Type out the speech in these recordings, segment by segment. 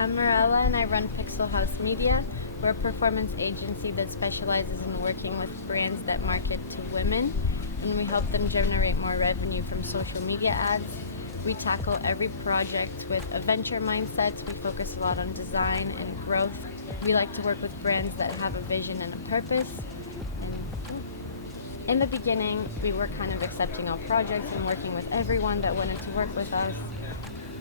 I'm Mirella and I run PixelHaus Media. We're a performance agency that specializes in working with brands that market to women, and we help them generate more revenue from social media ads. We tackle every project with a venture mindset. We focus a lot on design and growth. We like to work with brands that have a vision and a purpose. And in the beginning, we were kind of accepting all projects and working with everyone that wanted to work with us.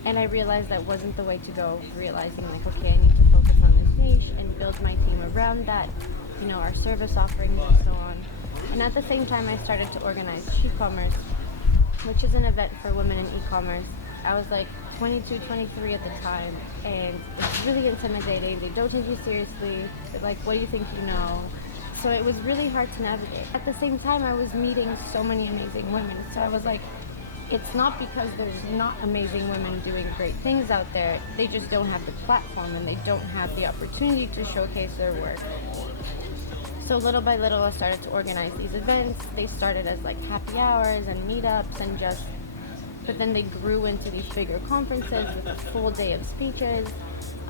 And I realized that wasn't the way to go, realizing like, okay, I need to focus on this niche and build my team around that, our service offerings and so on. And at the same time, I started to organize SheCommerce, which is an event for women in e-commerce. I was like 22, 23 at the time, and it's really intimidating. They don't take you seriously. They're like, what do you think you know? So it was really hard to navigate. At the same time, I was meeting so many amazing women. So I was like, it's not because there's not amazing women doing great things out there. They just don't have the platform and they don't have the opportunity to showcase their work. So little by little, I started to organize these events. They started as like happy hours and meetups but then they grew into these bigger conferences with a full day of speeches.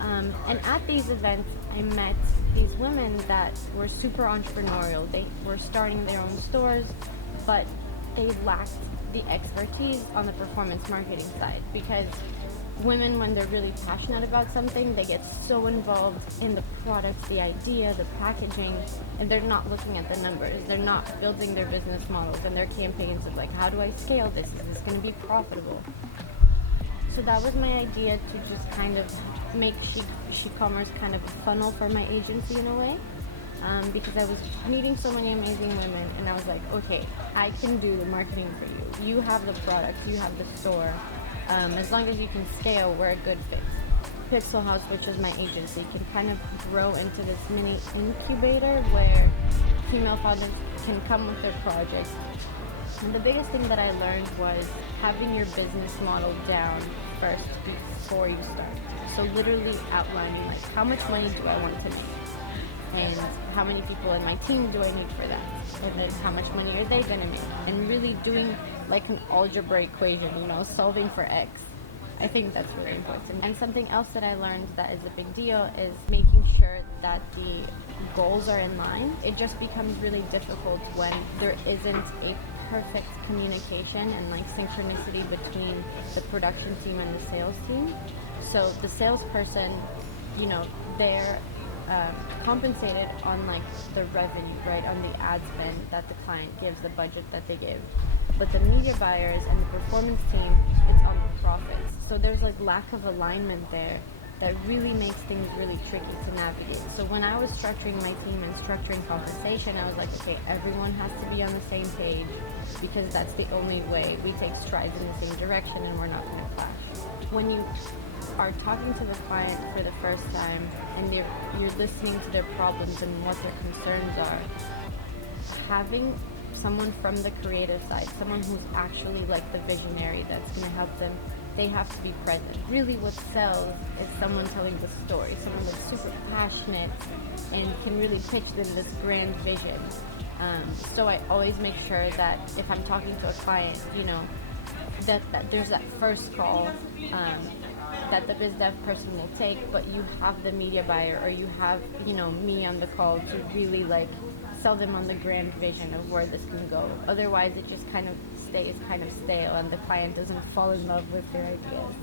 And at these events, I met these women that were super entrepreneurial. They were starting their own stores, but they lacked the expertise on the performance marketing side, because women, when they're really passionate about something, they get so involved in the products, the idea, the packaging, and they're not looking at the numbers. They're not building their business models and their campaigns of like, how do I scale this? Is this going to be profitable? So that was my idea, to just kind of make SheCommerce kind of a funnel for my agency in a way. Because I was meeting so many amazing women, and I was like, okay, I can do the marketing for you. You have the product, you have the store. As long as you can scale, we're a good fit. PixelHaus, which is my agency, can kind of grow into this mini incubator where female founders can come with their projects. And the biggest thing that I learned was having your business model down first before you start. So literally outlining like, how much money do I want to make? And how many people in my team do I need for that? And then how much money are they going to make? And really doing like an algebra equation, solving for X. I think that's really important. And something else that I learned that is a big deal is making sure that the goals are in line. It just becomes really difficult when there isn't a perfect communication and like synchronicity between the production team and the sales team. So the salesperson, they're compensated on like the revenue, right, on the ad spend that the client gives, the budget that they give. But the media buyers and the performance team, it's on the profits. So there's like lack of alignment there that really makes things really tricky to navigate. So when I was structuring my team and structuring compensation, I was like, okay, everyone has to be on the same page, because that's the only way we take strides in the same direction and we're not going to clash. When you are talking to the client for the first time and you're listening to their problems and what their concerns are, having someone from the creative side, someone who's actually like the visionary that's going to help them, they have to be present. Really what sells is someone telling the story, someone that's super passionate and can really pitch them this grand vision. So I always make sure that if I'm talking to a client, that there's that first call that the biz dev person will take, but you have the media buyer, or you have, me on the call to really like sell them on the grand vision of where this can go. Otherwise, it just kind of stays kind of stale and the client doesn't fall in love with their ideas.